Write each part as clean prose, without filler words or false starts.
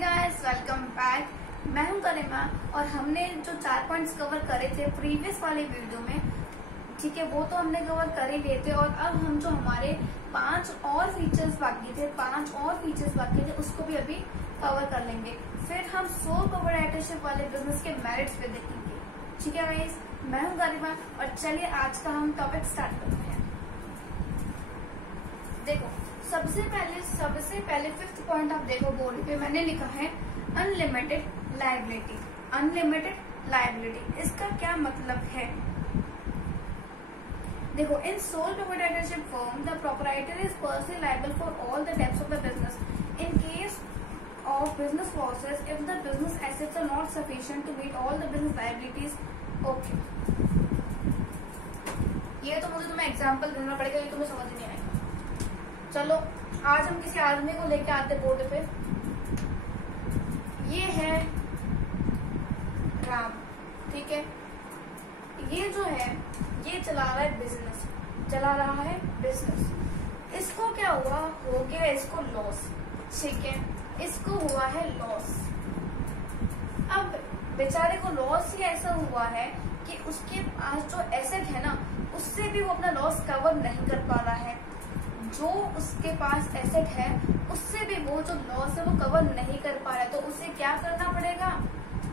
Guys, welcome back. मैं हूं गरिमा और हमने जो 4 पॉइंट्स कवर करे थे प्रीवियस वाले वीडियो में, ठीक है, वो तो हमने कवर कर ही लिए थे। और अब हम जो हमारे 5 और फीचर्स बाकी थे उसको भी अभी कवर कर लेंगे। फिर हम सोल प्रोप्राइटरशिप वाले बिजनेस के मेरिट्स पे देखेंगे। ठीक है गाइस, मैं हूं गरिमा और चलिए आज का हम टॉपिक स्टार्ट करते हैं। देखो, सबसे पहले 5th पॉइंट आप देखो, बोर्ड पे मैंने लिखा है अनलिमिटेड लायबिलिटी। अनलिमिटेड लायबिलिटी, इसका क्या मतलब है? देखो, in sole proprietorship firm the proprietor is personally liable for all the debts of the business in case of business losses if the business assets are not sufficient to meet all the business liabilities. Okay, ये तो मुझे तुम्हें example देना पड़ेगा, ये तुम्हें समझ नहीं आएगा। चलो, आज हम किसी आदमी को लेके आते बोर्ड पे। ये है राम, ठीक है। ये जो है, ये चला रहा है बिजनेस। इसको क्या हुआ, हो गया इसको लॉस, ठीक है। इसको हुआ है लॉस। अब बेचारे को लॉस ही ऐसा हुआ है कि उसके पास जो एसेट है ना, उससे भी वो अपना लॉस कवर नहीं कर पा रहा है। जो उसके पास एसेट है उससे भी वो जो लॉस है वो कवर नहीं कर पा रहा है। तो उसे क्या करना पड़ेगा?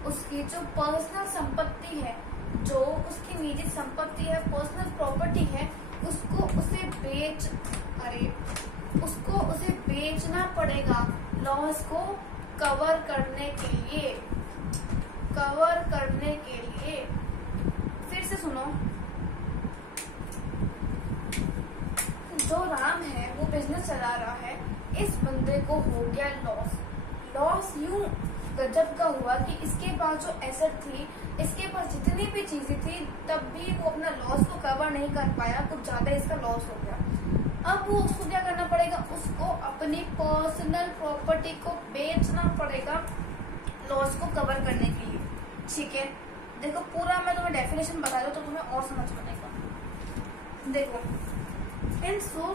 उसकी जो पर्सनल संपत्ति है, जो उसकी निजी संपत्ति है, पर्सनल प्रॉपर्टी है, उसको उसे बेचना पड़ेगा लॉस को कवर करने के लिए। फिर से सुनो, जो राम है वो बिजनेस चला रहा है, इस बंदे को हो गया लॉस यूं गजब का हुआ कि इसके पास जो एसेट थी, इसके पास जितनी भी चीजें थी, तब भी वो अपना लॉस को कवर नहीं कर पाया, कुछ ज्यादा इसका लॉस हो गया। अब वो उसको क्या करना पड़ेगा? उसको अपनी पर्सनल प्रॉपर्टी को बेचना पड़ेगा लॉस को कवर करने के लिए, ठीक है। देखो, पूरा मैं तुम्हें डेफिनेशन बता दूं तो तुम्हें और समझ में आएगा। देखो, in sole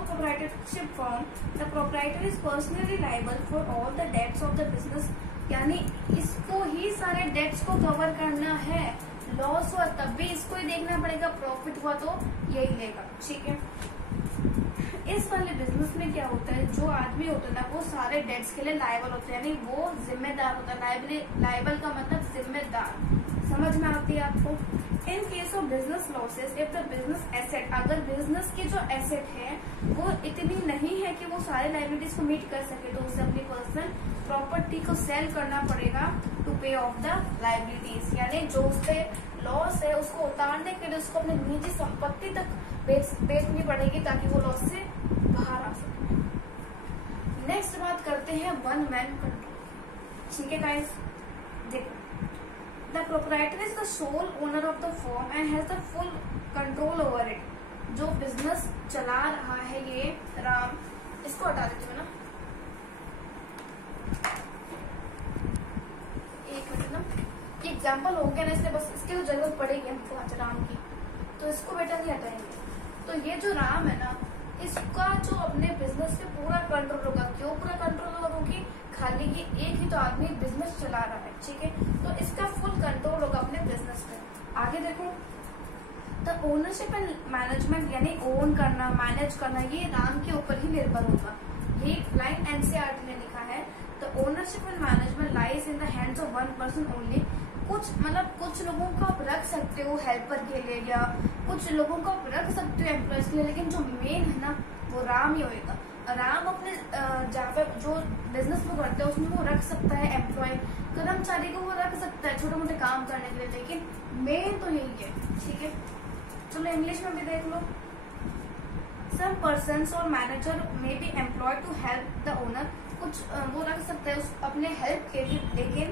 proprietorship firm the proprietor is personally liable for all the debts of the business, यानी इसको ही सारे डेट्स को कवर करना है। लॉस हुआ तब भी इसको ही देखना पड़ेगा, प्रॉफिट हुआ तो यही लेगा, ठीक है। इस वाले बिजनेस में क्या होता है, जो आदमी होता है ना, वो सारे डेट्स के लिए लायबल होता है, यानी वो जिम्मेदार होता है। लायबल का मतलब जिम्मेदार, समझ में आती है आपको? In case of business losses if the business asset, अगर बिजनेस की जो एसेट है वो इतनी नहीं है कि वो सारे लायबिलिटीज को मीट कर सके, तो उसे अपनी पर्सनल प्रॉपर्टी को सेल करना पड़ेगा टू पे ऑफ द लायबिलिटीज, यानी जो उससे लॉस है उसको उतारने के लिए उसको अपनी निजी संपत्ति तक बेचनी पड़ेगी ताकि वो लॉस से बाहर आ सके। नेक्स्ट बात करते हैं वन मैन कंट्रोल, ठीक है गाइस। देखो, the proprietor is the sole owner of the firm and has the full control over it. जो बिजनेस चला रहा है ये राम, इसको हटा देती हूँ ना, एक मिनट ना, ये एग्जाम्पल हो गया ना, इसलिए बस इसकी तो जरूरत पड़ेगी हमको आज राम की, तो इसको बेटा नहीं हटाएंगे। तो ये जो राम है ना, इसका जो अपने बिजनेस पे पूरा कंट्रोल होगा। क्यों पूरा कंट्रोल होगा? क्योंकि खाली ये एक ही तो आदमी बिजनेस चला रहा है, ठीक है। तो इसका फुल कंट्रोल होगा अपने बिजनेस पे। आगे देखो, द ओनरशिप एंड मैनेजमेंट, यानी ओन करना, मैनेज करना, ये राम के ऊपर ही निर्भर होगा। ये लाइन एनसीईआरटी ने लिखा है, the ownership and management lies in the hands of one person only. कुछ लोगों को आप रख सकते हो हेल्पर के लिए, या कुछ लोगों को आप रख सकते हो एम्प्लॉयज के लिए, लेकिन जो मेन है ना वो राम ही होएगा। राम अपने जहाँ पे जो बिजनेस वो करते हैं उसमें वो रख सकता है एम्प्लॉय, कर्मचारी को वो रख सकता है छोटे मोटे काम करने के लिए, लेकिन मेन तो यही है, ठीक है। चलो इंग्लिश में भी देख लो। सम पर्सन्स और manager may be employed to help the owner, कुछ वो रख सकते हैं अपने हेल्प के लिए,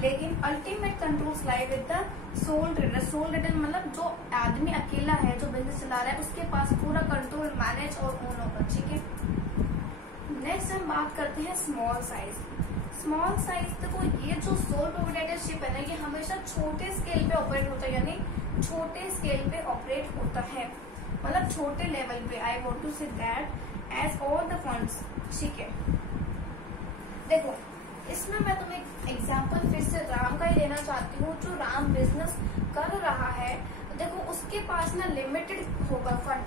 लेकिन ultimate controls lie with the soul trader. Soul trader मतलब जो आदमी अकेला है, जो बिजनेस चला रहा है, उसके पास पूरा कंट्रोल, मैनेज और ओन होगा, ठीक है। नेक्स्ट हम बात करते हैं स्मॉल साइज। देखो, ये जो सोल प्रोप्राइटरशिप है ना, ये हमेशा छोटे स्केल पे ऑपरेट होता है, यानी छोटे स्केल पे ऑपरेट होता है, मतलब छोटे लेवल पे। I want to say that as all the funds. ठीक है, देखो इसमें मैं तुम्हें एग्जाम्पल फिर से राम का ही देना चाहती हूँ। जो राम बिजनेस कर रहा है, देखो उसके पास ना लिमिटेड होगा फंड।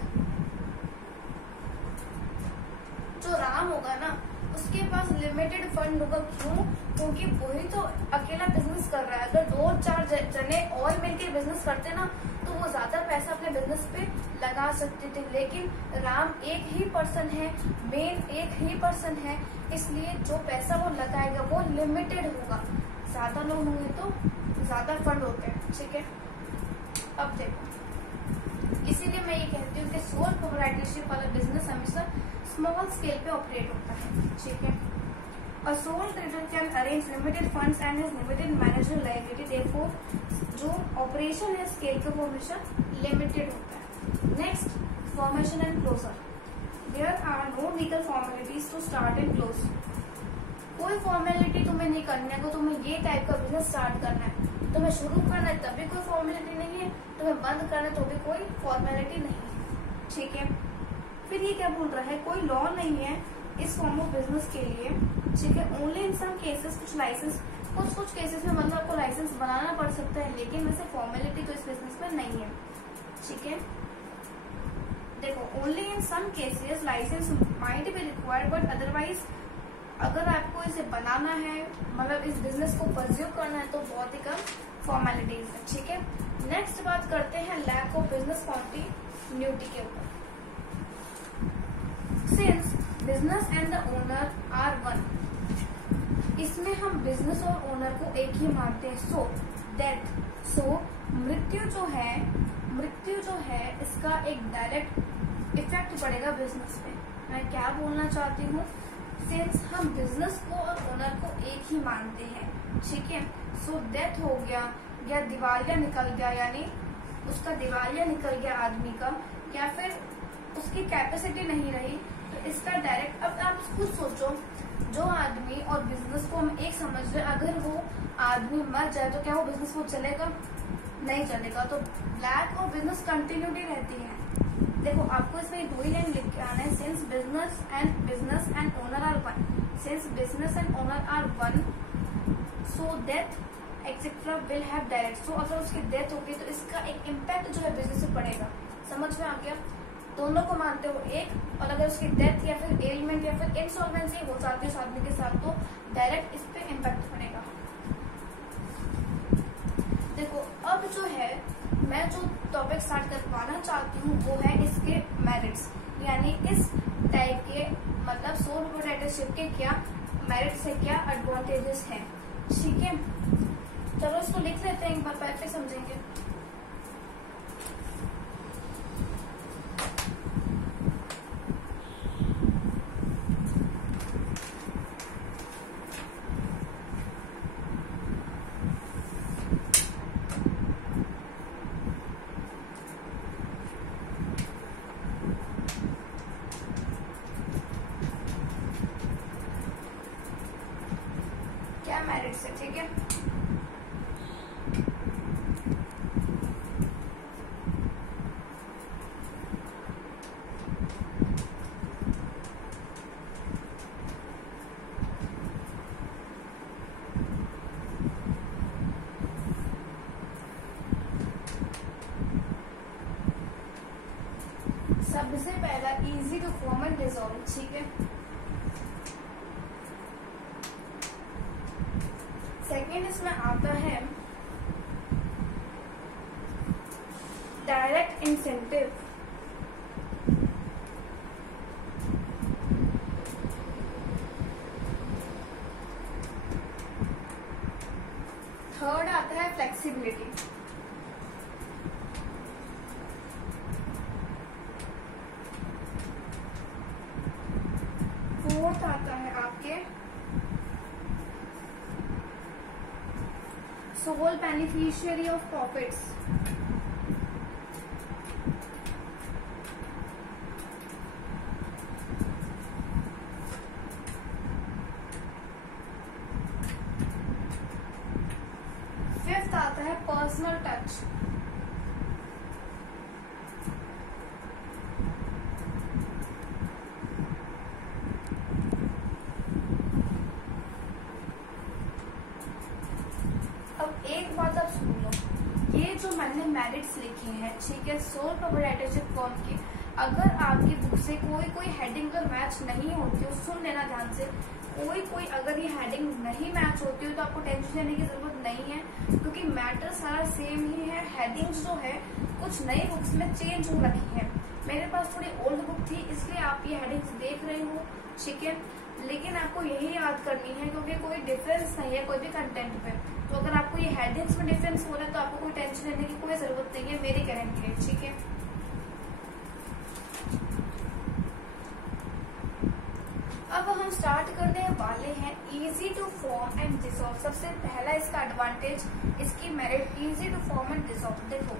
जो राम होगा ना उसके पास लिमिटेड फंड होगा। क्यों? क्योंकि वही तो अकेला बिजनेस कर रहा है। अगर 2-4 जने और मिलकर बिजनेस करते ना तो वो ज्यादा पैसा अपने बिजनेस पे लगा सकते थे। लेकिन राम एक ही पर्सन है, मेन एक ही पर्सन है, इसलिए जो पैसा वो लगाएगा वो लिमिटेड होगा। ज्यादा लोग होंगे तो ज्यादा फंड होते हैं। ठीक है, अब देखो इसीलिए मैं ये कहती हूँ कि सोल प्रोप्राइटरशिप वाला बिजनेस हमेशा स्मॉल स्केल पे ऑपरेट होता है। ठीक है, A sole trader can arrange limited funds and has limited managerial liability. Therefore, जो ऑपरेशन है स्केल पे वो हमेशा लिमिटेड होता है। Next, formation and closure. There are no legal formalities to start and close. कोई फॉर्मेलिटी तुम्हें नहीं करनी है। अगर तुम्हें ये टाइप का बिजनेस स्टार्ट करना है, तुम्हें शुरू करना है तब भी कोई फॉर्मेलिटी नहीं है, तुम्हें बंद करना है तो भी कोई फॉर्मेलिटी नहीं है। ठीक है, फिर ये क्या बोल रहा है, कोई लॉ नहीं है इस फॉर्म ऑफ बिजनेस के लिए। ठीक है, ओनली इन सम केसेस, कुछ लाइसेंस, कुछ केसेस में मतलब आपको लाइसेंस बनाना पड़ सकता है, लेकिन वैसे फॉर्मेलिटी तो इस बिजनेस में नहीं है। ठीक है, देखो only in some cases licence might be required, but otherwise अगर आपको इसे बनाना है, मतलब इस बिजनेस को परस्यू करना है तो बहुत ही कम फॉर्मेलिटीज है। ठीक है, नेक्स्ट बात करते हैं लैक ऑफ बिजनेस कॉन्टिन्यूटी के ऊपर। Since business and the owner are one, इसमें हम बिजनेस और ओनर को एक ही मानते हैं। सो डेथ, मृत्यु जो है इसका एक डायरेक्ट इफेक्ट पड़ेगा बिजनेस पे। मैं क्या बोलना चाहती हूँ, सिंस हम बिजनेस को और ओनर को एक ही मानते हैं। ठीक है, सो डेथ हो गया या दिवालिया निकल गया, यानी उसका दिवालिया निकल गया आदमी का, या फिर उसकी कैपेसिटी नहीं रही, तो इसका डायरेक्ट, अब आप खुद सोचो, जो आदमी और बिजनेस को हम एक समझ रहे, अगर वो आदमी मर जाए तो क्या वो बिजनेस वो चलेगा? नहीं चलेगा। तो लैक ऑफ बिजनेस कंटिन्यूटी रहती है। देखो आपको इसमें 2 ही लाइन लिख के आना है, since business and owner are one, since business and owner are one, so death etcetera will have direct. So अगर उसकी डेथ होगी तो इसका एक इम्पैक्ट जो है बिजनेस पे पड़ेगा। समझ में आ गया? दोनों को मानते हो एक, और अगर उसकी डेथ या फिर एलिमेंट या फिर इंसॉल्वेंसी हो जाती है उस आदमी के साथ तो डायरेक्ट इस पे इम्पैक्ट पड़ेगा। देखो अब जो है मैं जो टॉपिक स्टार्ट करवाना चाहती हूँ वो है इसके मेरिट्स, यानी इस टाइप के मतलब सोल प्रोप्राइटरशिप के क्या मेरिट्स है, क्या एडवांटेजेस हैं। ठीक है, चलो इसको लिख लेते हैं एक बार, फिर समझेंगे। क्या मेरिट्स है? ठीक है, सबसे पहला easy to form and dissolve. ठीक है, सेकेंड इसमें आता है डायरेक्ट इंसेंटिव। थर्ड आता है फ्लेक्सिबिलिटी। फोर्थ आता है आपके sole beneficiary of profits. Fifth आता है पर्सनल टच। नहीं है, ठीक है। सोल प्रोप्राइटरशिप फॉर्म की अगर आपकी बुक से कोई हेडिंग अगर मैच नहीं होती हो, सुन लेना ध्यान से, कोई अगर ये हेडिंग नहीं मैच होती हो तो आपको टेंशन लेने की जरूरत नहीं है, क्योंकि मैटर सारा सेम ही है। हेडिंग्स जो है कुछ नई बुक्स में चेंज हो रखी है, मेरे पास थोड़ी ओल्ड बुक थी इसलिए आप ये हेडिंग्स देख रहे हो, ठीक है। लेकिन आपको यही याद करनी है क्योंकि कोई डिफरेंस नहीं है कोई भी कंटेंट पे। तो अगर आपको ये हेडिंग्स में डिफरेंस हो रहा है तो आपको कोई टेंशन लेने की कोई जरूरत नहीं है मेरे कहने के, ठीक है। अब हम स्टार्ट करने वाले हैं easy to form and dissolve. सबसे पहला इसका एडवांटेज, इसकी merit, easy to form and dissolve. देखो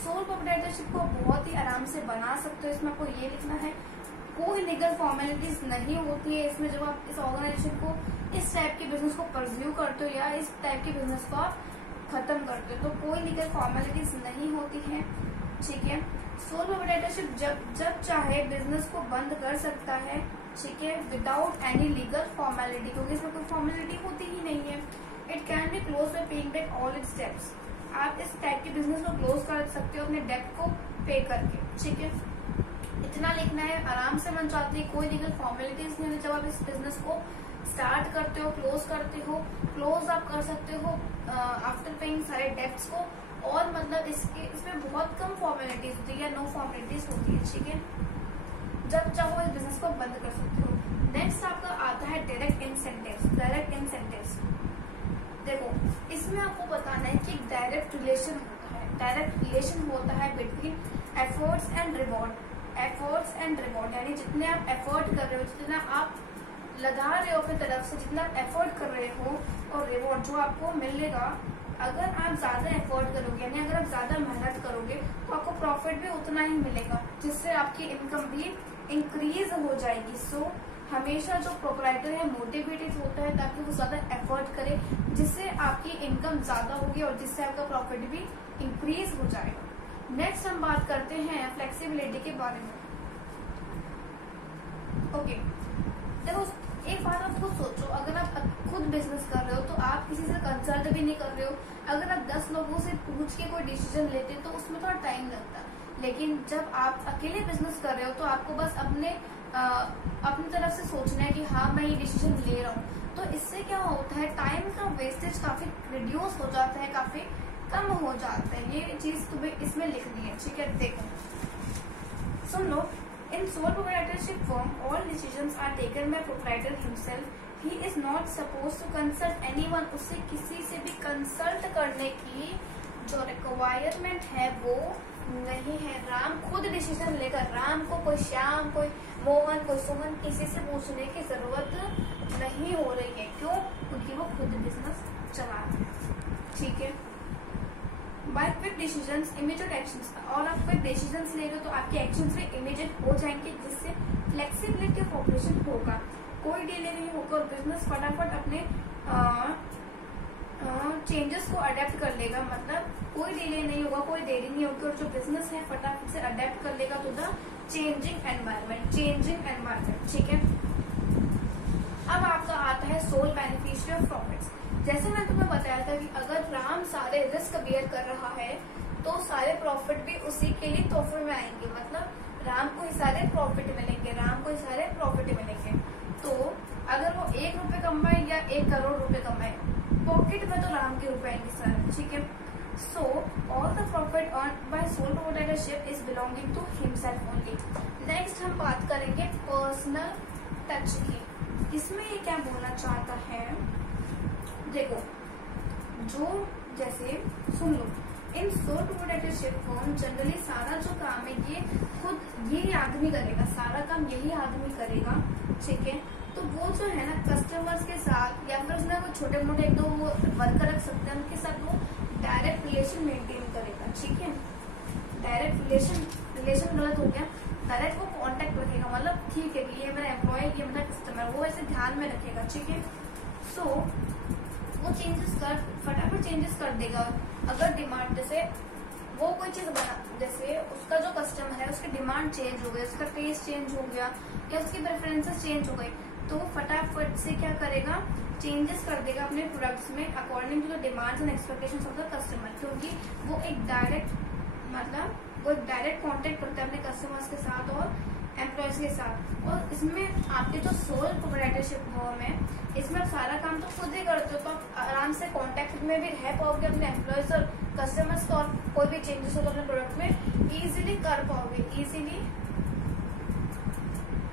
सोल प्रोप्राइटरशिप को बहुत ही आराम से बना सकते हो। इसमें आपको ये लिखना है कोई लीगल फॉर्मेलिटीज नहीं होती है इसमें। जब आप इस ऑर्गेनाइजेशन को, इस टाइप के बिजनेस को परस्यू करते हो या इस टाइप के बिजनेस को आप खत्म करते हो तो कोई लीगल फॉर्मेलिटीज नहीं होती है, ठीक है। सोल प्रोप्राइटरशिप जब चाहे बिजनेस को बंद कर सकता है, ठीक है, विदाउट एनी लीगल फॉर्मेलिटी, क्योंकि इसमें कोई फॉर्मेलिटी होती ही नहीं है। It can be close by paying back all it's debts. आप इस टाइप के बिजनेस को क्लोज कर सकते हो अपने डेब्ट को पे करके, ठीक है। इतना लिखना है, आराम से बन जाती है, कोई लीगल फॉर्मेलिटीज नहीं होती। जब आप इस बिजनेस को स्टार्ट करते हो, क्लोज करते हो, क्लोज आप कर सकते हो आफ्टर पेइंग सारे डेब्ट्स को, और मतलब इसमें बहुत कम फॉर्मेलिटीज होती है या नो फॉर्मेलिटीज होती है, ठीक है। जब चाहो इस बिजनेस को बंद कर सकते हो। नेक्स्ट आपका आता है डायरेक्ट इंसेंटिव्स। डायरेक्ट इंसेंटिव्स देखो इसमें आपको बताना है कि एक डायरेक्ट रिलेशन होता है। डायरेक्ट रिलेशन होता है between efforts and reward. Efforts and reward यानी जितने आप एफर्ट कर रहे हो, जितना आप लगा रहे हो अपनी तरफ से, जितना आप एफर्ट कर रहे हो और रिवॉर्ड जो आपको मिलेगा, अगर आप ज्यादा एफर्ट करोगे यानी अगर आप ज्यादा मेहनत करोगे तो आपको प्रॉफिट भी उतना ही मिलेगा, जिससे आपकी इनकम भी इंक्रीज हो जाएगी। सो हमेशा जो प्रोप्राइटर है मोटिवेटेड होता है ताकि वो ज्यादा एफर्ट करे, जिससे आपकी इनकम ज्यादा होगी और जिससे आपका प्रॉफिट भी इंक्रीज हो जाएगा। नेक्स्ट हम बात करते हैं फ्लेक्सिबिलिटी के बारे में। ओके देखो एक बात आप खुद सोचो, अगर आप खुद बिजनेस कर रहे हो तो आप किसी से कंसल्ट भी नहीं कर रहे हो। अगर आप 10 लोगों से पूछ के कोई डिसीजन लेते तो उसमें थोड़ा टाइम लगता, लेकिन जब आप अकेले बिजनेस कर रहे हो तो आपको बस अपनी तरफ से सोचना है कि हाँ मैं ये डिसीजन ले रहा हूँ। तो इससे क्या होता है, टाइम का वेस्टेज काफी रिड्यूस हो जाता है, काफी कम हो जाता है। ये चीज तुम्हें इसमें लिखनी है, ठीक है। देखो सुन लो, in sole proprietorship firm all decisions are taken by proprietor himself. He is not suppose to consult anyone. उसे किसी से भी कंसल्ट करने की जो रिक्वायरमेंट है वो नहीं है। राम खुद डिसीजन लेकर, राम को कोई श्याम, कोई मोहन, कोई सोहन किसी से पूछने की जरूरत नहीं हो रही है। क्यों? क्योंकि वो खुद बिजनेस चला रहे हैं, ठीक है। By quick decisions immediate actions, और आप क्विक डिसीजंस ले रहे हो तो आपके एक्शंस भी इमीडिएट हो जाएंगे, जिससे फ्लेक्सिबिलिटी ऑफ ऑपरेशन होगा, कोई डिले नहीं होगा और बिजनेस फटाफट अपने चेंजेस को अडेप्ट कर लेगा। मतलब कोई डिले नहीं होगा, कोई देरी नहीं होगी और जो बिजनेस है फटाफट से अडेप्ट कर लेगा टू द चेंजिंग एनवायरमेंट, ठीक है। अब आपका आता है सोल बेनिफिशियरी ऑफ प्रॉफिट्स। जैसे मैंने तुम्हें बताया था कि अगर राम सारे रिस्क बियर कर रहा है तो सारे प्रॉफिट भी उसी के लिए तोहफे में आएंगे। मतलब राम को ही सारे प्रॉफिट मिलेंगे, राम को ही सारे प्रॉफिट मिलेंगे। तो अगर वो 1 रुपए कमाए या 1 करोड़ रुपए कमाए, पॉकेट में तो राम के रुपए आएंगे सारे, ठीक है। So all the profit earn by sole proprietorship is belonging to himself only. Next हम बात करेंगे पर्सनल टच की। इसमें ये क्या बोलना चाहता है, देखो जो जैसे सुन लो, in sole proprietorship firm generally सारा जो काम है ये खुद ये आदमी करेगा, सारा काम यही आदमी करेगा, ठीक है। तो वो जो है ना कस्टमर्स के साथ या फिर उसमें वो छोटे मोटे 1-2 वर्कर रख सकते हैं, उनके साथ वो डायरेक्ट रिलेशन मेंटेन करेगा, ठीक है। डायरेक्ट रिलेशन गलत हो गया, डायरेक्ट वो कांटेक्ट रखेगा, मतलब ठीक है कि ये मेरा एम्प्लॉय, ये मेरा कस्टमर, वो ऐसे ध्यान में रखेगा, ठीक है। सो वो फटाफट चेंजेस कर देगा। अगर डिमांड, जैसे वो कोई चीज बना, जैसे उसका जो कस्टमर है उसकी डिमांड चेंज हो गई, उसका टेस्ट चेंज हो गया या उसकी प्रेफरेंसेस चेंज हो गई, तो वो फटाफट से क्या करेगा, चेंजेस कर देगा अपने प्रोडक्ट्स में according to the demands and expectations of the customer, क्योंकि वो एक डायरेक्ट मतलब वो डायरेक्ट कांटेक्ट करता है अपने कस्टमर्स के साथ और एम्प्लॉयज के साथ। और इसमें आपके जो सोल प्रोप्राइटरशिप फॉर्म है, इसमें आप सारा काम तो खुद ही करते हो, तो आप आराम से कांटेक्ट में भी रह पाओगे अपने एम्प्लॉयज और कस्टमर्स को, और कोई भी चेंजेस हो तो अपने प्रोडक्ट में इजीली कर पाओगे, इजीली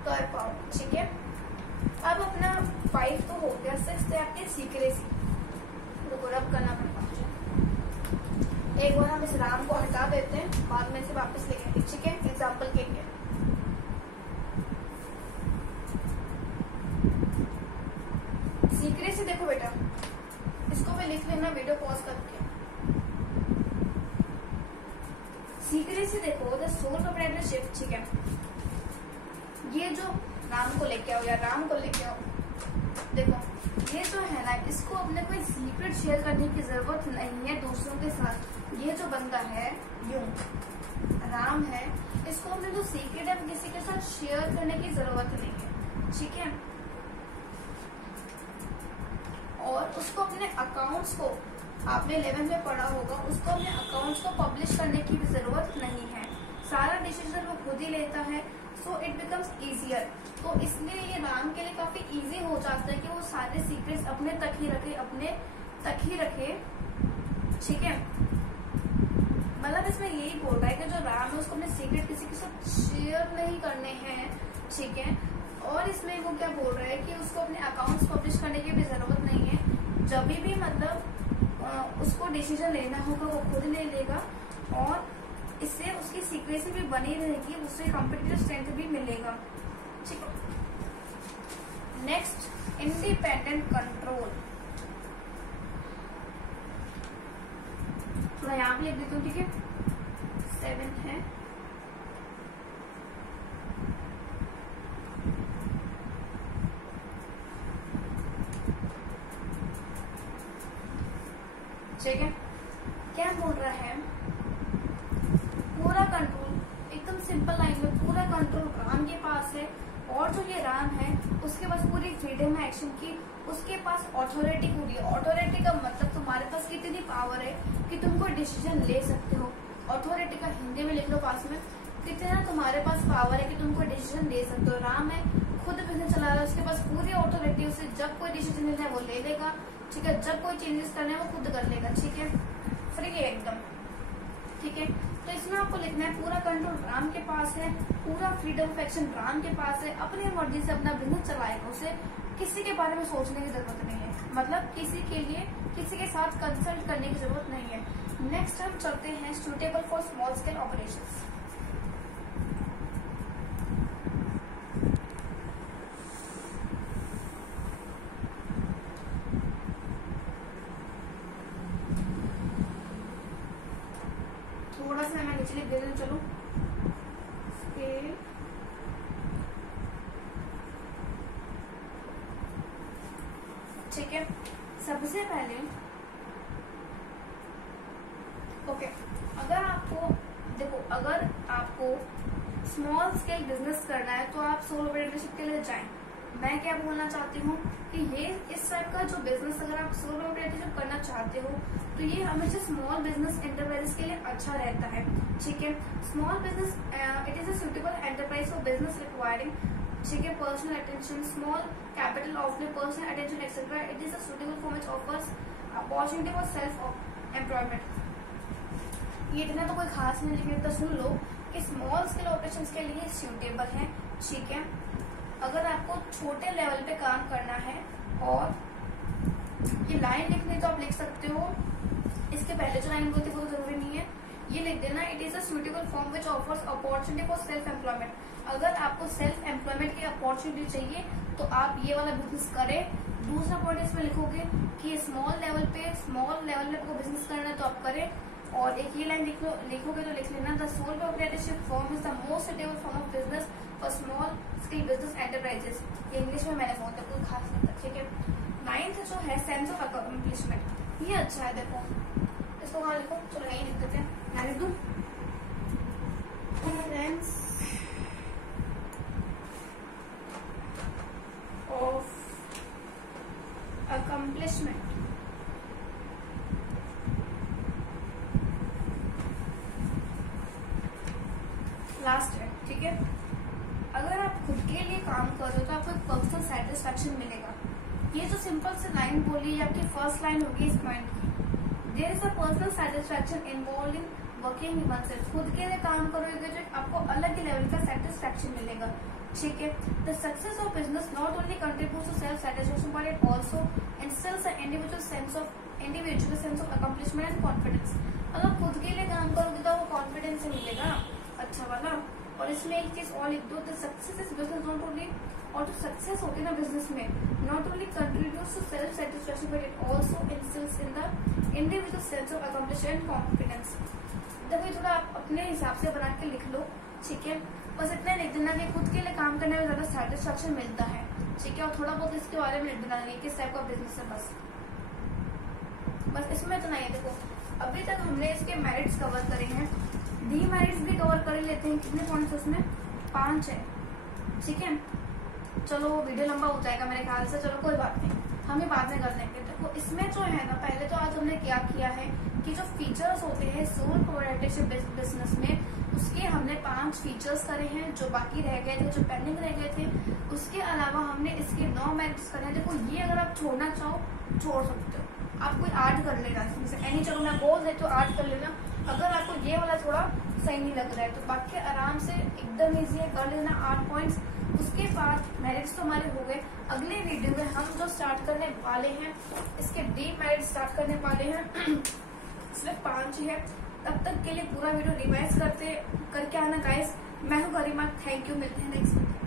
कर पाओगे। ठीक है, अब अपना 5 तो हो गया, 6 है आपकी सीक्रेसी। तो रब करना पड़ता है, एक बार हम इस राम को हटा देते हैं, बाद में इसे वापस लेंगे। ठीक है, एग्जाम्पल के लिए सीक्रेसी देखो बेटा, इसको भी लिख लेना वीडियो पॉज करके। सीक्रेसी देखो, द सोल प्रोप्राइटरशिप। ठीक है, ये जो राम को लेके आओ या राम को लेके आओ, देखो ये जो है ना, इसको अपने कोई सीक्रेट शेयर करने की जरूरत नहीं है दूसरों के साथ। ये जो बंदा है, यूं राम है, इसको अपने जो सीक्रेट है किसी के साथ शेयर करने की जरूरत नहीं है। ठीक है, और उसको अपने अकाउंट्स को, आपने 11 में पढ़ा होगा, उसको अपने अकाउंट्स को पब्लिश करने की भी जरूरत नहीं है। सारा डिसीजन वो खुद ही लेता है, सो इट बिकम्स इजियर। तो इसलिए ये राम के लिए काफी इजी हो जाता है कि वो सारे सीक्रेट्स अपने तक ही रखे, अपने तक ही रखे। ठीक है, मतलब इसमें यही बोल रहा है कि जो राम है उसको अपने सीक्रेट किसी के साथ शेयर नहीं करने हैं। ठीक है, और इसमें वो क्या बोल रहा है कि उसको अपने अकाउंट्स पब्लिश करने की भी जरूरत नहीं है। जब भी मतलब उसको डिसीजन लेना होगा वो खुद ले लेगा, और इससे उसकी सीक्रेसी भी बनी रहेगी, उससे कॉम्पिटिटिव स्ट्रेंथ भी मिलेगा। ठीक है, नेक्स्ट इंडिपेंडेंट कंट्रोल। थोड़ा यहाँ पे लिख देती हूँ। ठीक है, 7 है। ठीक है, क्या बोल रहा है, पूरा कंट्रोल, एकदम सिंपल लाइन में पूरा कंट्रोल राम के पास है। और जो ये राम है उसके पास पूरी फ्रीडम है एक्शन की, उसके पास ऑथोरिटी पूरी है। ऑथोरिटी का मतलब तुम्हारे पास कितनी पावर है कि तुम कोई डिसीजन ले सकते हो। ऑथोरिटी का हिंदी में लिख लो पास में, कितना तुम्हारे पास पावर है कि तुम कोई डिसीजन ले सकते हो। राम है, खुद बिजनेस चला रहा है, उसके पास पूरी ऑथोरिटी, उसे जब कोई डिसीजन लेना है वो ले लेगा। ठीक है, जब कोई चेंजेस करना है वो खुद कर लेगा। ठीक है, फ्री है एकदम। ठीक है, तो इसमें आपको लिखना है पूरा कंट्रोल राम के पास है, पूरा फ्रीडम ऑफ एक्शन राम के पास है, अपनी मर्जी से अपना बिजनेस चलाएगा, उसे किसी के बारे में सोचने की जरूरत नहीं है, मतलब किसी के लिए किसी के साथ कंसल्ट करने की जरूरत नहीं है। नेक्स्ट हम चलते हैं suitable for small scale operations. थोड़ा सा मैं नीचे लिख देती हूँ, चलो स्केल ठीक है। सबसे पहले ओके, अगर आपको देखो, अगर आपको स्मॉल स्केल बिजनेस करना है तो आप सोलो प्रोप्राइटरशिप के लिए जाएं। मैं क्या बोलना चाहती हूँ कि ये इस टाइप का जो बिजनेस अगर आप सोलो प्रोप्राइटरशिप करना चाहते हो तो ये हमेशा स्मॉल बिजनेस एंटरप्राइजेस के लिए अच्छा रहता है। ठीक है, small business it is a suitable enterprise for business requiring, ठीक है, personal attention, small capital outlay, personal attention etcetera. It is a suitable for which offers opportunity for self employment. ये इतना तो कोई खास नहीं, लेकिन इतना सुन लो कि स्मॉल स्केल ऑपरेशंस के लिए सूटेबल है। ठीक है, अगर आपको छोटे लेवल पे काम करना है और ये लाइन लिखनी तो आप लिख सकते हो, इसके पहले जो लाइन बोलती है वो तो जरूरी नहीं है, ये लिख देना। It is a suitable form which offers opportunity for self employment. अगर आपको सेल्फ एम्प्लॉयमेंट की अपॉर्चुनिटी चाहिए तो आप ये वाला बिजनेस करें। दूसरा पॉइंट इसमें लिखोगे कि स्मॉल लेवल पे आपको बिजनेस करना है तो आप करें। और एक ये लाइन लिखोगे तो लिख लेना, the sole proprietorship form is the most suitable form of business for small scale business enterprises. English में मैंने बोलता कोई खास नहीं था। ठीक है, 9th जो है सेंस ऑफ अकम्प्लिशमेंट, ये अच्छा है। देखो इसको वहां लिखो, चलो यही लिख देते हैं, मैं लिख दूं सेंस ऑफ अकम्प्लिशमेंट। काम कर रहे हो तो आपको एक पर्सनल सेटिस्फेक्शन मिलेगा। ये जो सिंपल से लाइन बोली आपकी फर्स्ट लाइन होगी इस पॉइंट की, there is a personal satisfaction involve in working oneself. खुद के लिए काम करोगे जो आपको अलग ही लेवल का सेटिस्फेक्शन मिलेगा। ठीक है, the success of business not only contributes to self satisfaction but it also instils an individual sense of accomplishment and confidence. अगर खुद के लिए काम करोगे तो वो कॉन्फिडेंस से मिलेगा अच्छा वाला। और इसमें एक चीज और लिख दो, the success is business not only, और जो सक्सेस होती है ना बिजनेस में, not only contributes to self satisfaction but it also instils in the individual sense of accomplishment and confidence. तभी थोड़ा आप अपने हिसाब से बना के लिख लो। ठीक है, बस इतना लिख देना कि खुद के लिए काम करने में ज्यादा सेटिस्फेक्शन मिलता है। ठीक है, और थोड़ा बहुत इसके बारे में लिख देना कि किस टाइप का बिजनेस है। बस इसमें इतना ही। देखो अभी तक हमने इसके मेरिट्स कवर करे हैं, डीमेरिट्स भी कवर कर लेते हैं। कितने पॉइंट्स उसमें 5 है। ठीक है, चलो वीडियो लंबा हो जाएगा मेरे ख्याल से, चलो कोई बात नहीं, हम ही बाद में कर लेंगे। देखो इसमें जो है ना, पहले तो आज हमने क्या किया है कि जो फीचर्स होते हैं सोल प्रोप्राइटरशिप बिजनेस में, उसके हमने 5 फीचर्स करे हैं जो बाकी रह गए थे, जो पेंडिंग रह गए थे। उसके अलावा हमने इसके 9 मेरिट्स करे हैं। देखो ये अगर आप छोड़ना चाहो छोड़ सकते हो, आप कोई ऐड कर लेना इसमें से एनी, चलो मैं बोल देती हूँ ऐड कर लेना अगर आपको ये वाला थोड़ा सही नहीं लग रहा है तो। बाकी आराम से एकदम ईजी है, कर लेना 8 पॉइंट्स। उसके बाद मेरिट्स तो हमारे हो गए। अगले वीडियो में हम जो स्टार्ट करने वाले हैं इसके डीमेरिट स्टार्ट करने वाले हैं सिर्फ 5 ही है। तब तक के लिए पूरा वीडियो रिवाइज करके आना गाइस। मैं हूँ गरिमा, थैंक यू, मिलते हैं नेक्स्ट वीडियो।